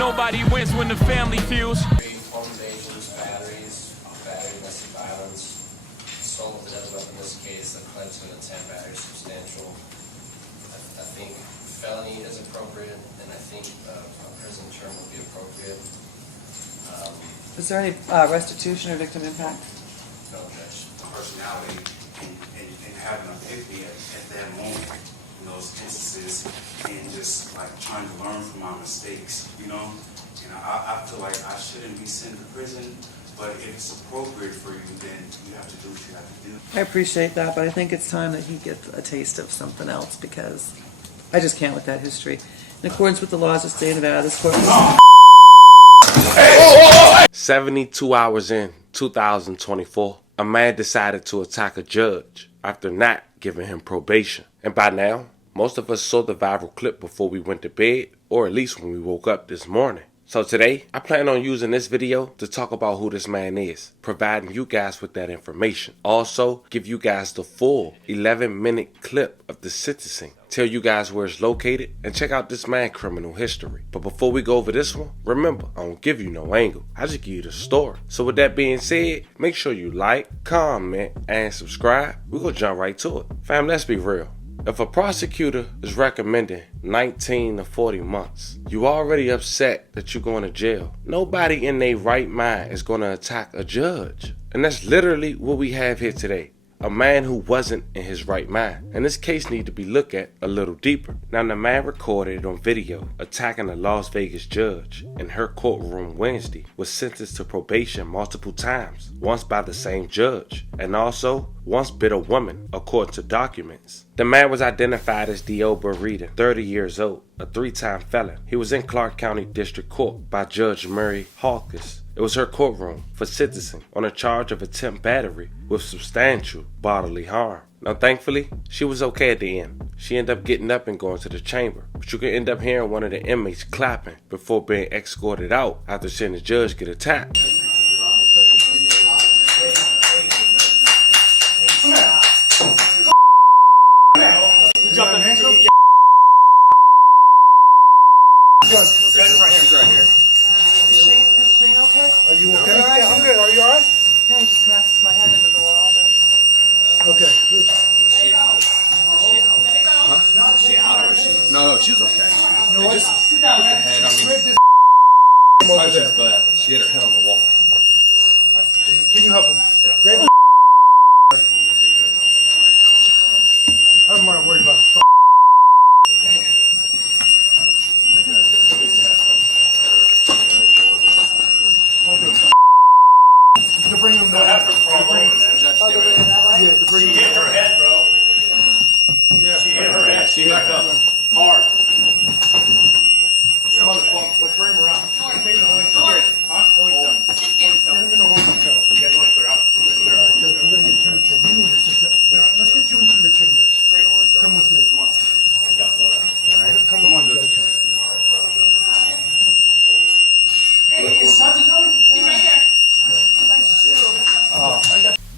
Nobody wins when the family feels. Organizations, battery, domestic violence, assault with a deadly weapon in this case that led to an attempt battery substantial. I think felony is appropriate, and I think a prison term would be appropriate. Is there any restitution or victim impact? No, Judge. Personality and having an epiphany at that moment in those instances, and just like trying to learn from my mistakes, you know. And I feel like I shouldn't be sent to prison, but if it's appropriate for you, then you have to do what you have to do. I appreciate that, but I think it's time that he gets a taste of something else, because I just can't with that history. In accordance with the laws of the state of Nevada, this court... 72 hours in 2024, a man decided to attack a judge after not giving him probation. And by now, most of us saw the viral clip before we went to bed, or at least when we woke up this morning. So today, I plan on using this video to talk about who this man is, providing you guys with that information. Also, give you guys the full 11-minute clip of the sentencing, tell you guys where it's located, and check out this man's criminal history. But before we go over this one, remember, I don't give you no angle. I just give you the story. So with that being said, make sure you like, comment, and subscribe. We're gonna jump right to it. Fam, let's be real. If a prosecutor is recommending 19 to 40 months, you already upset that you're going to jail. Nobody in their right mind is going to attack a judge. And that's literally what we have here today. A man who wasn't in his right mind. And this case needs to be looked at a little deeper. Now, the man recorded it on video attacking a Las Vegas judge in her courtroom Wednesday was sentenced to probation multiple times, once by the same judge, and once bit a woman, according to documents. The man was identified as Deoba Reedon, 30 years old, a 3-time felon. He was in Clark County District Court by Judge Mary Hawkins. It was her courtroom for sentencing on a charge of attempt battery with substantial bodily harm. Now, thankfully, she was okay at the end. She ended up getting up and going to the chamber, but you could end up hearing one of the inmates clapping before being escorted out after seeing the judge get attacked. Are you okay? Yeah, I'm good. Are you alright? Yeah, I just smashed my head into the wall. Okay. Was she out? Was she out? Huh? Was she out or was she? No, she was okay. No, They just hit the head. I mean, punches, but she hit her head on the wall. Can you help him? Grab I'm not worried about this. To bring him down. Have to crawl over that. Yeah, to bring him Hit her down. head, bro. Yeah. She hit her head. She hit Back her up. Hard. Let's bring him around. Taking the holding cell. Huh? Holding cell. Get him in a holding cell. You guys want to clear out? Clear out. Because I'm going to get you in the chamber. You need to sit there. Let's get you into your chambers. Come with me. Come on. Come on, Judge. Hey, is Sergeant Joey? He's right here.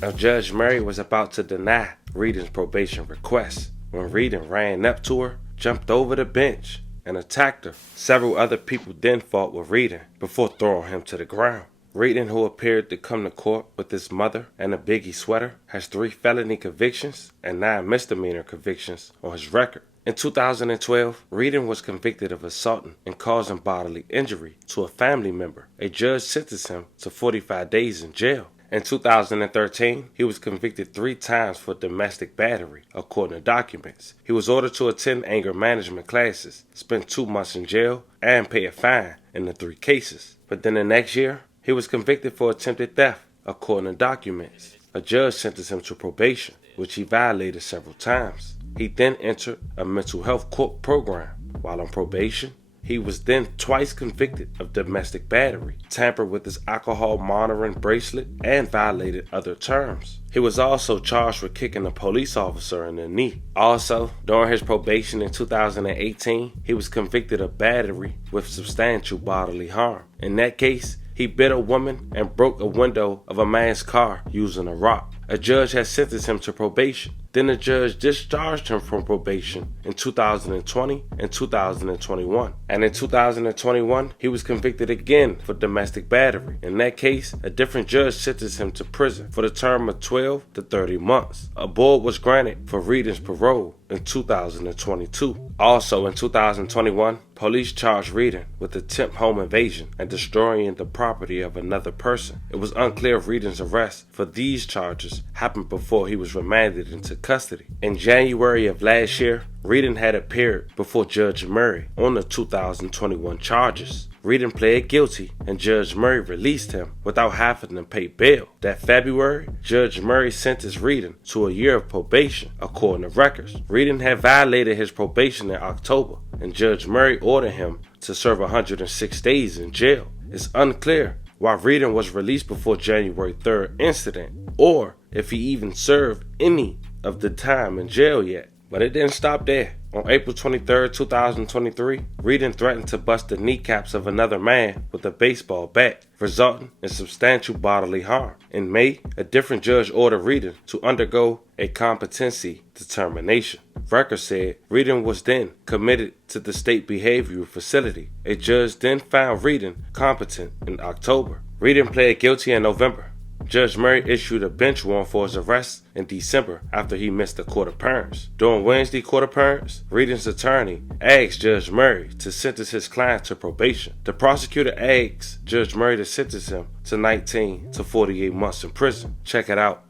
Now, Judge Mary was about to deny Reedon's probation request when Reedon ran up to her, jumped over the bench, and attacked her. Several other people then fought with Reedon before throwing him to the ground. Reedon, who appeared to come to court with his mother and a Biggie sweater, has 3 felony convictions and 9 misdemeanor convictions on his record. In 2012, Reedon was convicted of assaulting and causing bodily injury to a family member. A judge sentenced him to 45 days in jail. In 2013, he was convicted 3 times for domestic battery, according to documents. He was ordered to attend anger management classes, spend 2 months in jail, and pay a fine in the 3 cases. But then the next year, he was convicted for attempted theft, according to documents. A judge sentenced him to probation, which he violated several times. He then entered a mental health court program. While on probation, he was then twice convicted of domestic battery, tampered with his alcohol monitoring bracelet, and violated other terms. He was also charged with kicking a police officer in the knee. Also, during his probation in 2018, he was convicted of battery with substantial bodily harm. In that case, he bit a woman and broke a window of a man's car using a rock. a judge had sentenced him to probation. Then the judge discharged him from probation in 2020 and 2021. And in 2021, he was convicted again for domestic battery. In that case, a different judge sentenced him to prison for the term of 12 to 30 months. A board was granted for Reading's parole in 2022. Also in 2021, police charged Reading with attempt home invasion and destroying the property of another person. It was unclear if Reading's arrest for these charges happened before he was remanded into custody. In January of last year, Reading had appeared before Judge Murray on the 2021 charges. Reading pled guilty and Judge Murray released him without having to pay bail. That February, Judge Murray sentenced Reading to a year of probation, according to records. Reading had violated his probation in October, and Judge Murray ordered him to serve 106 days in jail. It's unclear why Reading was released before January 3rd incident, or if he even served any of the time in jail yet. But it didn't stop there. On April 23, 2023, Reading threatened to bust the kneecaps of another man with a baseball bat, resulting in substantial bodily harm. In May, a different judge ordered Reading to undergo a competency determination. Records said Reading was then committed to the state behavioral facility. A judge then found Reading competent in October. Reading pled guilty in November. Judge Murray issued a bench warrant for his arrest in December after he missed a court appearance. During Wednesday court appearance, Reading's attorney asked Judge Murray to sentence his client to probation. The prosecutor asked Judge Murray to sentence him to 19 to 48 months in prison. Check it out.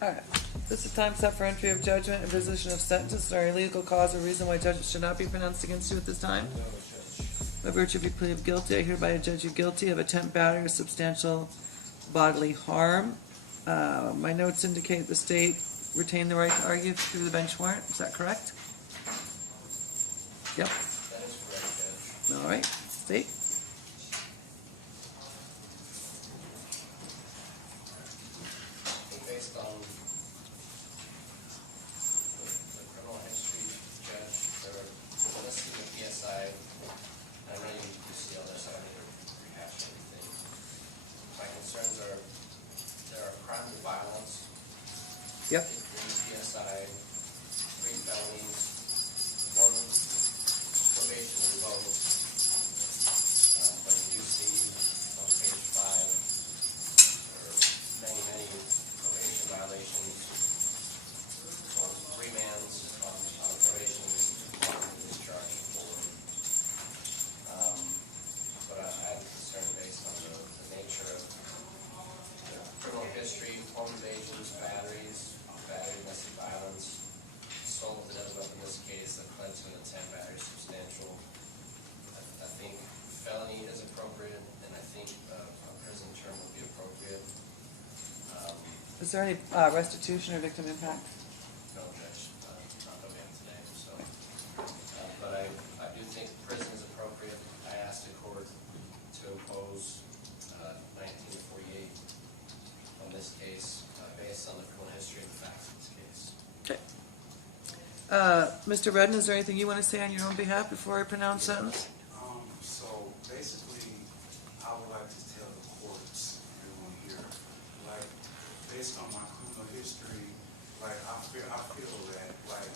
Alright, this is time set for entry of judgment and position of sentence. Is there any legal cause or reason why judgment should not be pronounced against you at this time? By virtue of your plea of guilty, I hereby judge you guilty of attempt battery or substantial bodily harm. My notes indicate the state retained the right to argue through the bench warrant. Is that correct? Yep. That is correct, Judge. Alright, state. Based on the criminal history, Judge, they're listed in the PSI. I know you see all this, I don't need to rehash everything. My concerns are there are crimes of violence. Yep. In the PSI, 3 felonies, 1 probation revoked. But you do see on page 5, there are many probation violations, or remands on probation discharge for. But I'm concerned based on the nature of the criminal history, home invasions, battery, domestic violence, assault with a deadly weapon in this case that led to an attempt battery substantial. I think felony is appropriate, and I think a prison term would be appropriate. Is there any restitution or victim impact? No, Judge, not that we have today, so. But I do think prison is appropriate. I asked the court to impose 19 to 48 on this case, based on the criminal history and the facts of this case. Okay. Mr. Redden, is there anything you want to say on your own behalf before I pronounce sentence? So basically, I would like to tell the courts, everyone here, like, based on my criminal history, like, I feel that, like,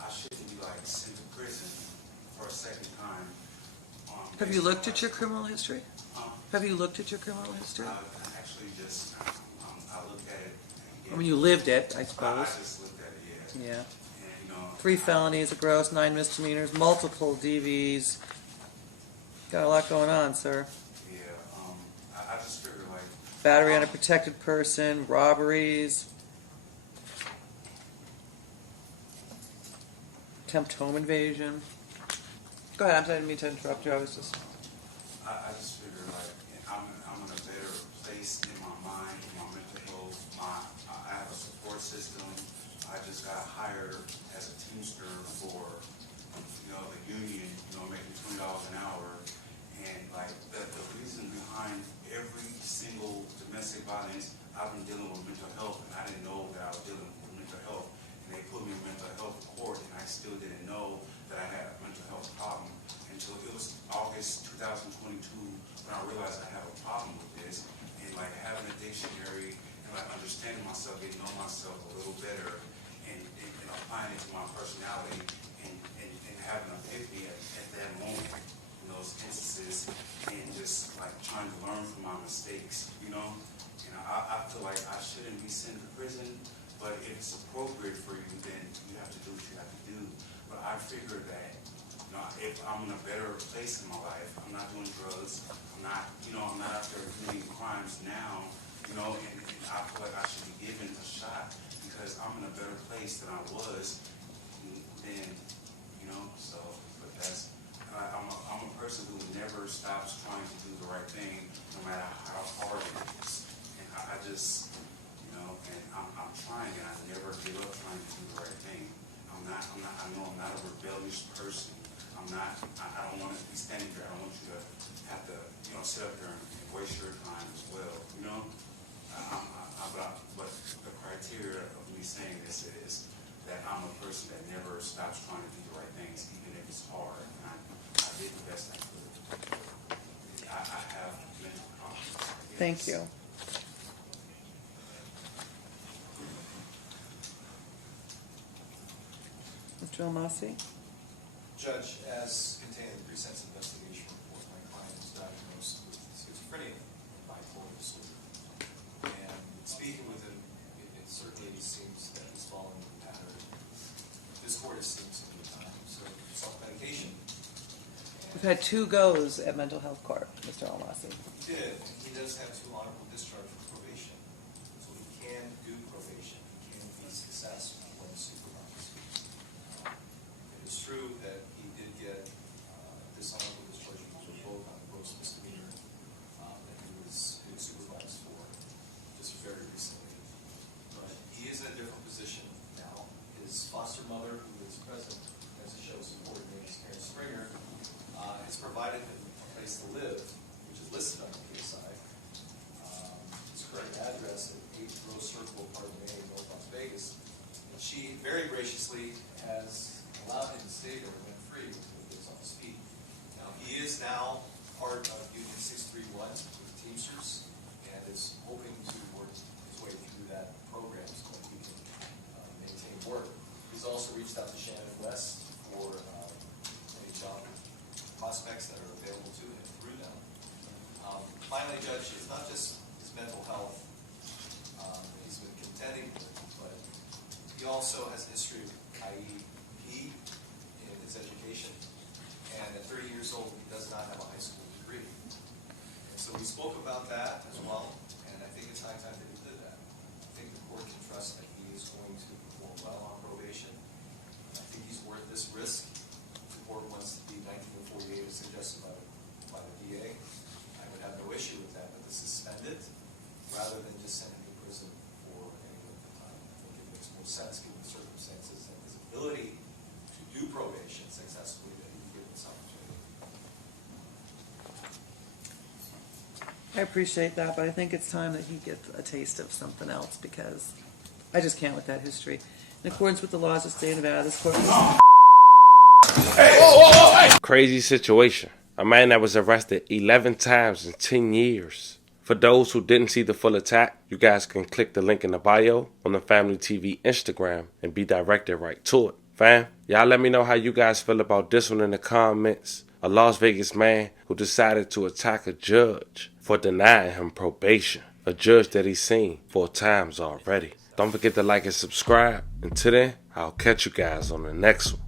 I shouldn't be, like, sent to prison for a second time. Have you looked at your criminal history? Um, Have you looked at your criminal history? I actually just, I looked at it. I mean, you lived it, I I suppose. just looked at it, yeah. Yeah. And, 3 felonies, a gross, 9 misdemeanors, multiple DVs. Got a lot going on, sir. Yeah, I just figured, like, Battery on a protected person, robberies, attempt home invasion. Go ahead, I didn't mean to interrupt you, I was just... I just figure like I'm in a better place in my mind, my mental health. I have a support system. I just got hired as a teamster for the union, making $20 an hour, and like the reason behind every single domestic violence, I've been dealing with mental health, and I didn't know that I was dealing with mental health, and they put me in mental health court, and I still didn't know that I had mental understanding myself, getting to know myself a little better, and applying it to my personality, and having an epiphany at that moment, in those instances, and just like trying to learn from my mistakes, you know? And I feel like I shouldn't be sent to prison, but if it's appropriate for you, then you have to do what you have to do. But I figure that, you know, if I'm in a better place in my life, I'm not doing drugs, I'm not out there committing crimes now, you know, and I feel like I should be given a shot because I'm in a better place than I was then, you know, so, but that's, I'm a person who never stops trying to do the right thing, no matter how hard it is. And I just, you know, and I'm trying, and I never give up trying to do the right thing. I know I'm not a rebellious person. I don't want to be standing there. I don't want you to have to, you know, sit up there and waste your time as well, you know? But the criteria of me saying this is that I'm a person that never stops trying to do the right things, even if it's hard. And I did the best I could. I have mental confidence. Thank you. Mr. Almasi? Judge, as contained in the pre-sentence investigation report, my client was diagnosed with schizophrenia and bipolar disorder. And speaking with him, it certainly seems that he's following the pattern this court has seen so many times. So self-medication. We've had 2 goes at mental health court, Mr. Almasi. He did, and he does have 2 honorable discharge from probation. So he can do probation. He can be successful when supervised. It is true that he did get dishonorable discharge from both on gross misdemeanor that he was being supervised for just very recently. But he is in a different position now. His foster mother, who is present, as it shows support, named Karen Springer, has provided him a place to live, which is listed on the PSI. His current address at 8 Rose Circle, Apartment A, North Las Vegas. And she very graciously has allowed him to stay there rent-free until he gets on his feet. Now, he is now part of Union 631 with the Teamsters and is hoping to work his way through that program so that he can maintain work. He's also reached out to Shannon West for any job prospects that are available to him through them. Finally, Judge, it's not just his mental health that he's been contending with, but he also has a history of IEP in his education. And at 30 years old, he does not have a high school degree. And so we spoke about that as well, and I think it's high time that he did that. I think the court can trust that he is going to perform well on probation. I think he's worth this risk. The court wants to be 1948 as suggested by the DA. I would have no issue with that, but to suspend it rather than just send him to prison for any length of time. I think it makes more sense given the circumstances and his ability to do probation successfully that he be given this opportunity. I appreciate that, but I think it's time that he gets a taste of something else because I just can't with that history. In accordance with the laws of the state of Nevada, this court... Crazy situation. A man that was arrested 11 times in 10 years. For those who didn't see the full attack, you guys can click the link in the bio on the Family TV Instagram and be directed right to it. Fam, y'all let me know how you guys feel about this one in the comments. A Las Vegas man who decided to attack a judge for denying him probation. A judge that he's seen 4 times already. Don't forget to like and subscribe. Until then, I'll catch you guys on the next one.